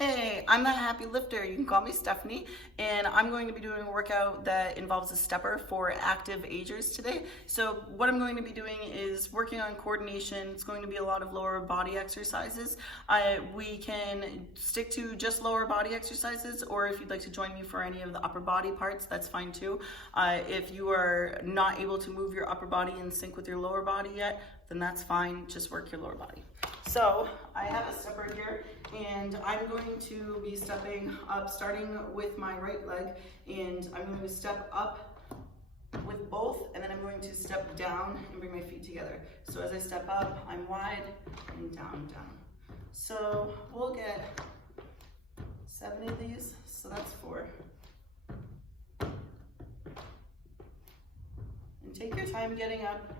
Hey, I'm the Happy Lifter. You can call me Stephanie, and I'm going to be doing a workout that involves a stepper for active agers today. So what I'm going to be doing is working on coordination. It's going to be a lot of lower body exercises. We can stick to just lower body exercises, or if you'd like to join me for any of the upper body parts, that's fine too. If you are not able to move your upper body in sync with your lower body yet, then that's fine. Just work your lower body. So I have a stepper here, and I'm going to be stepping up, starting with my right leg, and I'm going to step up with both, and then I'm going to step down and bring my feet together. So as I step up, I'm wide, and down, down. So we'll get 7 of these, so that's 4. And take your time getting up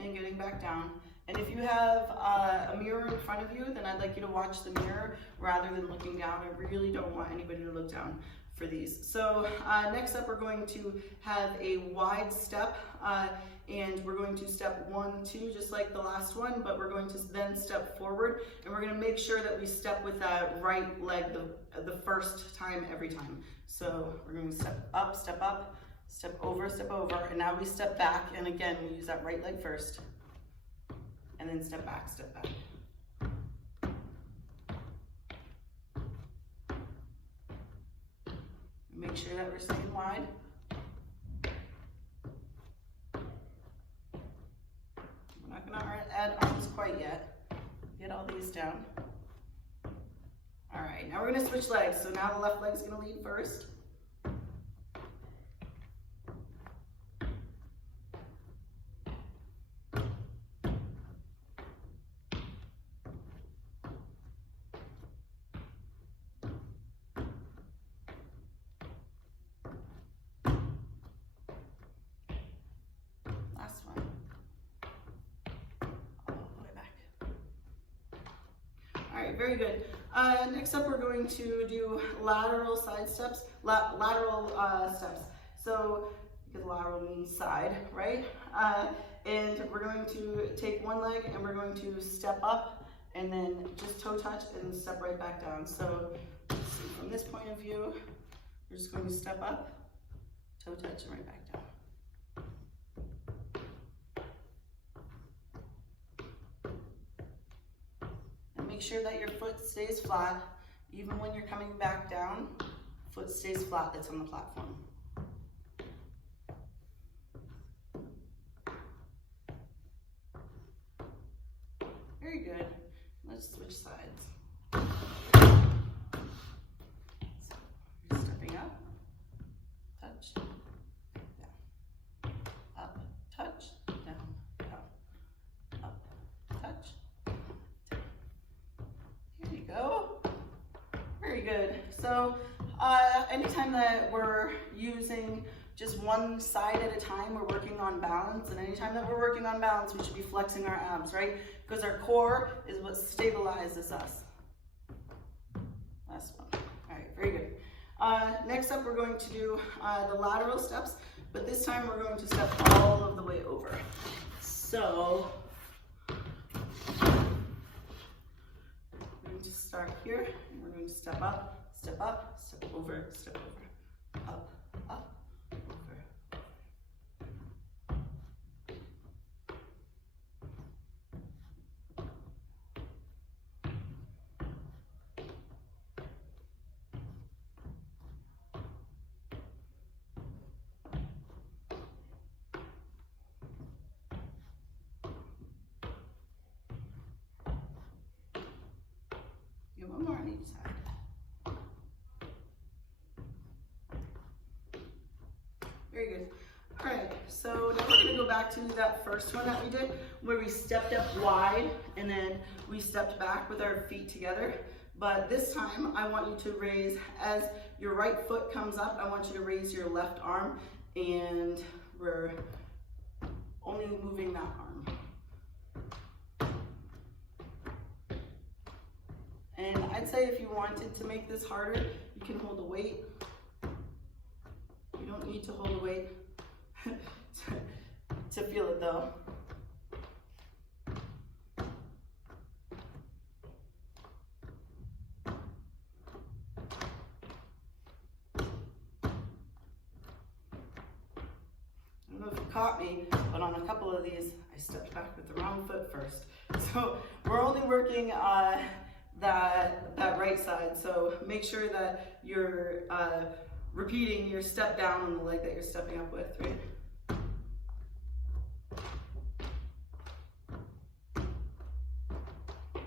and getting back down. And if you have a mirror in front of you, then I'd like you to watch the mirror rather than looking down. I really don't want anybody to look down for these. So next up, we're going to have a wide step, and we're going to step 1, 2, just like the last one, but we're going to then step forward, and we're going to make sure that we step with that right leg the first time every time. So we're going to step up, step over, and now we step back, and again, we use that right leg first. And then step back, step back. Make sure that we're staying wide. We're not gonna add arms quite yet. Get all these down. All right, now we're gonna switch legs. So now the left leg's gonna lead first. All right, very good. Next up, we're going to do lateral side steps, lateral steps. So, because lateral means side, right? And we're going to take one leg and we're going to step up and then just toe touch and step right back down. So, from this point of view, we're just going to step up, toe touch, and right back down. Make sure that your foot stays flat. Even when you're coming back down, foot stays flat, that's on the platform. Very good. Let's switch sides. So, stepping up, touch, down, up, touch, down, down, up, touch. Go. Very good. So anytime that we're using just one side at a time, we're working on balance, and anytime that we're working on balance, we should be flexing our abs, right? Because our core is what stabilizes us. Last one. All right, very good. Next up, we're going to do the lateral steps, but this time we're going to step all of the way over. So start here, and we're going to step up, step over, up, up, over. One more on each side. Very good. All right, so now we're gonna go back to that first one that we did, where we stepped up wide and then we stepped back with our feet together. But this time, I want you to raise, as your right foot comes up, I want you to raise your left arm, and we're only moving that arm. And I'd say if you wanted to make this harder, you can hold a weight. You don't need to hold a weight to feel it though. caught me, but on a couple of these, I stepped back with the wrong foot first. So we're only working that right side. So make sure that you're repeating your step down on the leg that you're stepping up with, right?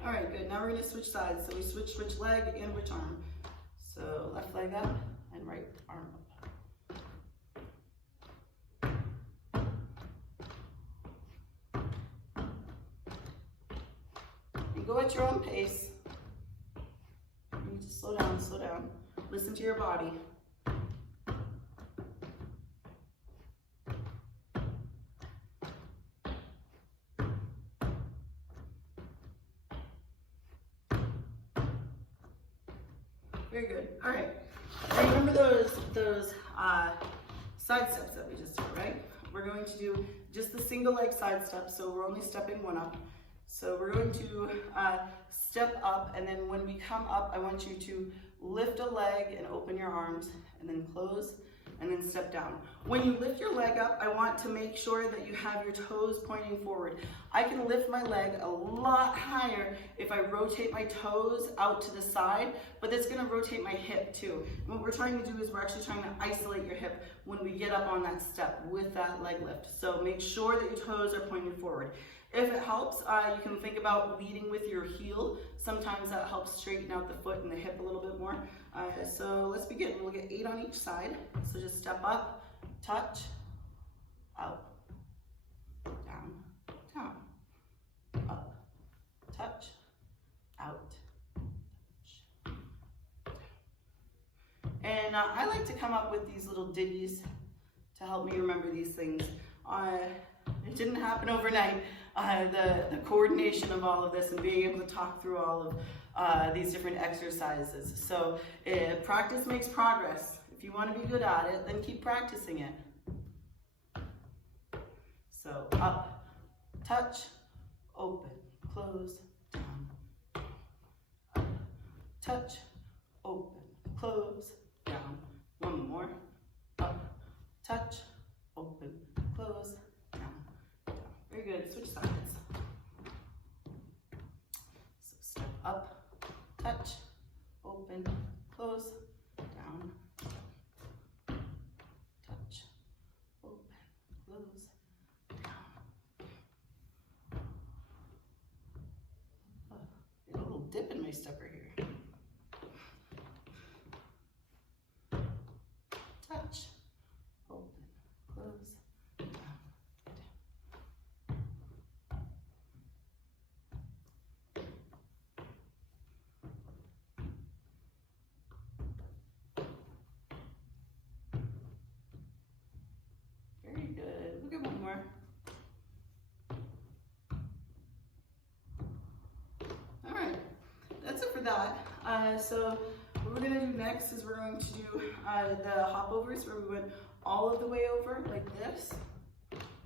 All right, good. Now we're gonna switch sides. So we switch leg and which arm. So left leg up and right arm up. And go at your own pace. You need to slow down, slow down. Listen to your body. Very good. All right. Remember those side steps that we just did, right? We're going to do just the single leg side step, so we're only stepping one up. So we're going to step up, and then when we come up, I want you to lift a leg and open your arms, and then close, and then step down. When you lift your leg up, I want to make sure that you have your toes pointing forward. I can lift my leg a lot higher if I rotate my toes out to the side, but that's gonna rotate my hip too. And what we're trying to do is we're actually trying to isolate your hip when we get up on that step with that leg lift. So make sure that your toes are pointing forward. If it helps, you can think about leading with your heel. Sometimes that helps straighten out the foot and the hip a little bit more. So let's begin. We'll get 8 on each side. So just step up, touch, out, down, down, up, touch, out, touch. And I like to come up with these little ditties to help me remember these things. It didn't happen overnight. The coordination of all of this and being able to talk through all of these different exercises. So practice makes progress. If you want to be good at it, then keep practicing it. So up, touch, open, close, down. Up, touch, open, close, down. One more. Up, touch, open, close, down, down. Very good. Switch sides. So step up, touch, open, close, down, touch, open, close, down. A little dip in my stepper here. Touch, open, close, down, down. Very good. Look at one more. All right, that's it for that. So what we're gonna do next is we're going to do the hop overs where we went all of the way over like this,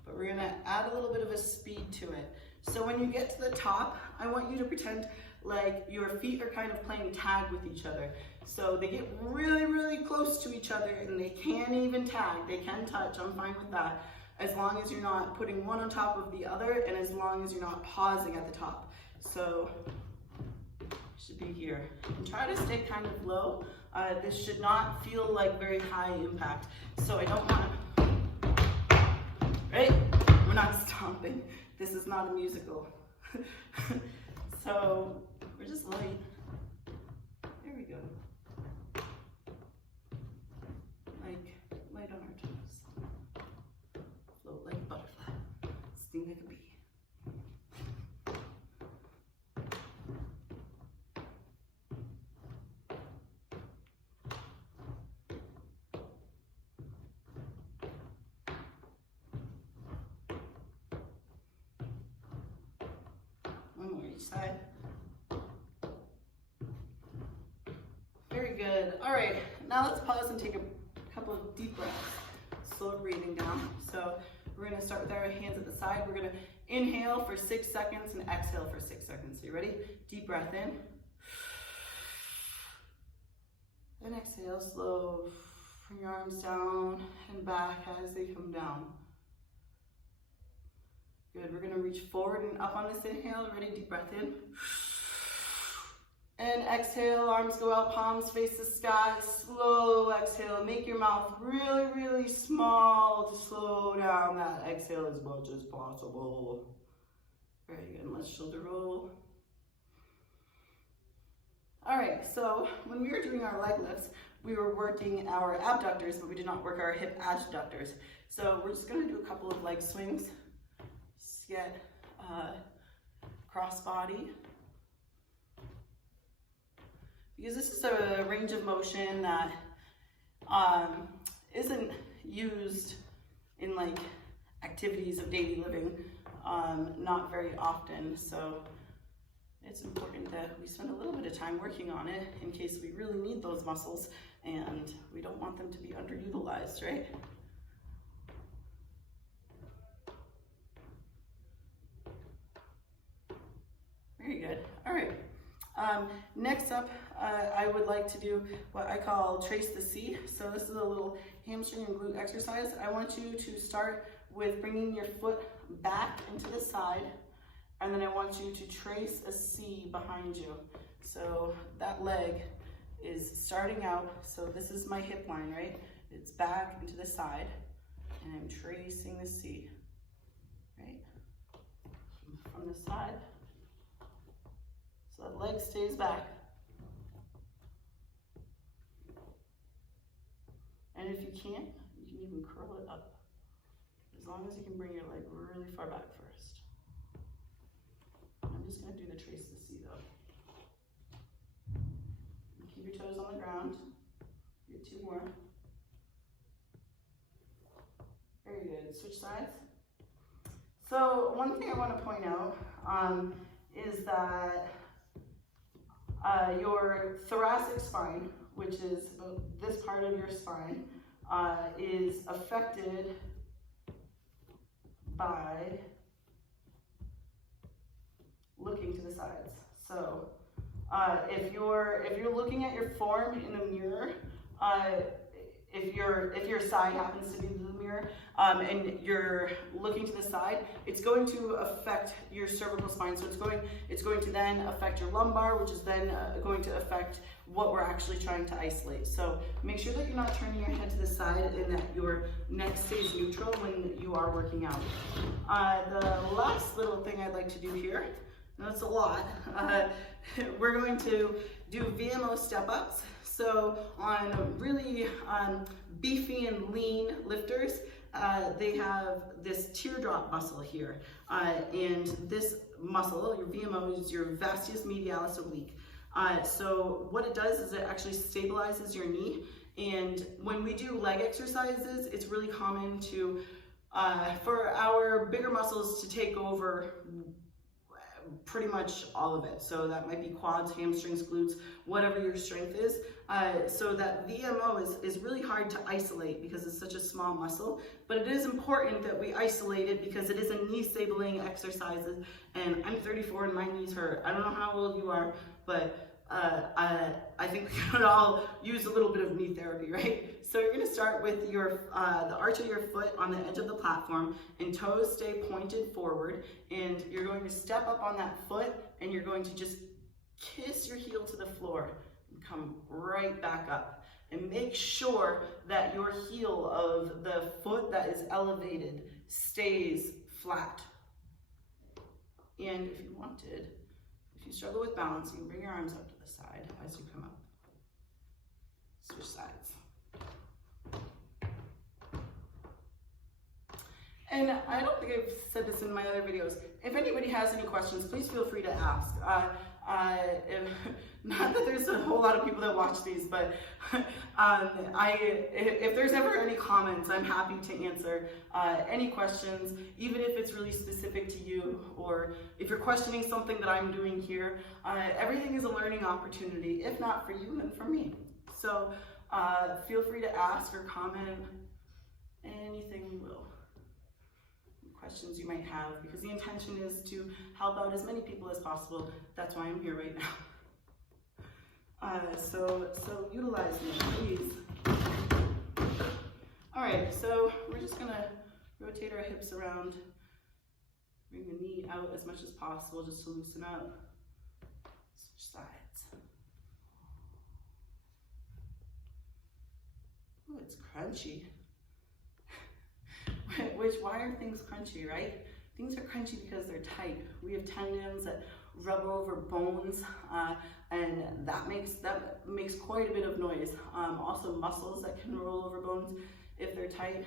but we're gonna add a little bit of a speed to it. So when you get to the top, I want you to pretend like your feet are kind of playing tag with each other. So they get really, really close to each other and they can even tag, they can touch, I'm fine with that, as long as you're not putting one on top of the other and as long as you're not pausing at the top. So should be here. And try to stay kind of low. This should not feel like very high impact. So I don't want to, right? We're not stomping. This is not a musical. So we're just light. There we go. Like light on our toes. Float like a butterfly. Sting like a bee. One more each side. Very good. All right, now let's pause and take a couple of deep breaths. Slow breathing down. So we're gonna start with our hands at the side. We're gonna inhale for 6 seconds and exhale for 6 seconds. So you ready? Deep breath in. Then exhale, slow. Bring your arms down and back as they come down. Good, we're gonna reach forward and up on this inhale. Ready, deep breath in. And exhale, arms go out, palms face the sky. Slow exhale, make your mouth really, really small to slow down that exhale as much as possible. Very good, let's shoulder roll. All right, so when we were doing our leg lifts, we were working our abductors, but we did not work our hip adductors. So we're just gonna do a couple of leg swings. Just get cross body. Because this is a range of motion that isn't used in like activities of daily living, not very often. So it's important that we spend a little bit of time working on it in case we really need those muscles and we don't want them to be underutilized, right? Very good. All right. Next up, I would like to do what I call trace the C. So this is a little hamstring and glute exercise. I want you to start with bringing your foot back into the side, and then I want you to trace a C behind you. So that leg is starting out, so this is my hip line, right? It's back into the side, and I'm tracing the C, right? From the side. So that leg stays back. And if you can't, you can even curl it up. As long as you can bring your leg really far back first. I'm just gonna do the trace the C though. Keep your toes on the ground. Get two more. Very good, switch sides. So one thing I wanna point out is that your thoracic spine, which is this part of your spine, is affected by looking to the sides. So if you're looking at your form in a mirror, if your side happens to be the mirror, and you're looking to the side, it's going to affect your cervical spine. So it's going to then affect your lumbar, which is then going to affect what we're actually trying to isolate. So make sure that you're not turning your head to the side and that your neck stays neutral when you are working out. The last little thing I'd like to do here, and that's a lot, we're going to do VMO step-ups. So on really beefy and lean lifters, they have this teardrop muscle here. And this muscle, your VMO, is your vastus medialis oblique. So what it does is it actually stabilizes your knee. And when we do leg exercises, it's really common to, for our bigger muscles to take over pretty much all of it. So that might be quads, hamstrings, glutes, whatever your strength is. So that VMO is really hard to isolate because it's such a small muscle, but it is important that we isolate it because it is a knee stabilizing exercise. And I'm 34 and my knees hurt. I don't know how old you are, but I think we could all use a little bit of knee therapy, right? So you're gonna start with your the arch of your foot on the edge of the platform, and toes stay pointed forward, and you're going to step up on that foot, and you're going to just kiss your heel to the floor and come right back up. And make sure that your heel of the foot that is elevated stays flat. And if you wanted, if you struggle with balance, you can bring your arms up to the side as you come up. Switch sides. And I don't think I've said this in my other videos. If anybody has any questions, please feel free to ask. Not that there's a whole lot of people that watch these, but if there's ever any comments, I'm happy to answer any questions, even if it's really specific to you, or if you're questioning something that I'm doing here. Everything is a learning opportunity, if not for you, then for me. So feel free to ask or comment anything you will. Questions you might have, because the intention is to help out as many people as possible. That's why I'm here right now. So utilize me, please. All right, so we're just gonna rotate our hips around Bring the knee out as much as possible just to loosen up. Switch sides. Ooh, it's crunchy. Why are things crunchy, right? Things are crunchy because they're tight. We have tendons that rub over bones, and that makes quite a bit of noise. Also muscles that can roll over bones if they're tight.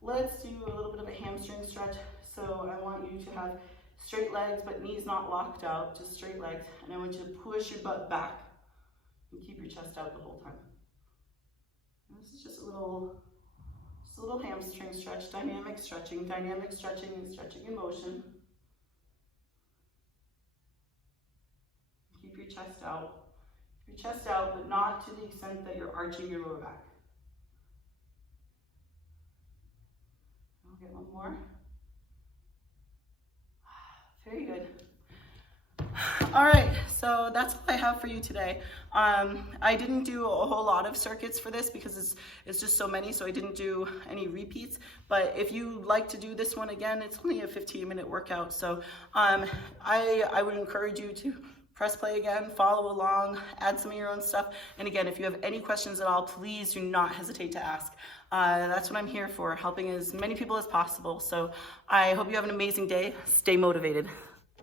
Let's do a little bit of a hamstring stretch. So I want you to have straight legs, but knees not locked out, just straight legs. And I want you to push your butt back and keep your chest out the whole time. And this is just a little hamstring stretch, dynamic stretching and stretching in motion. Keep your chest out. Keep your chest out, but not to the extent that you're arching your lower back. I'll get one more. Very good. All right, so that's what I have for you today. I didn't do a whole lot of circuits for this because it's just so many, so I didn't do any repeats. But if you like to do this one again, it's only a 15-minute workout. So I would encourage you to press play again, follow along, add some of your own stuff. And again, if you have any questions at all, please do not hesitate to ask. That's what I'm here for, helping as many people as possible. So I hope you have an amazing day. Stay motivated.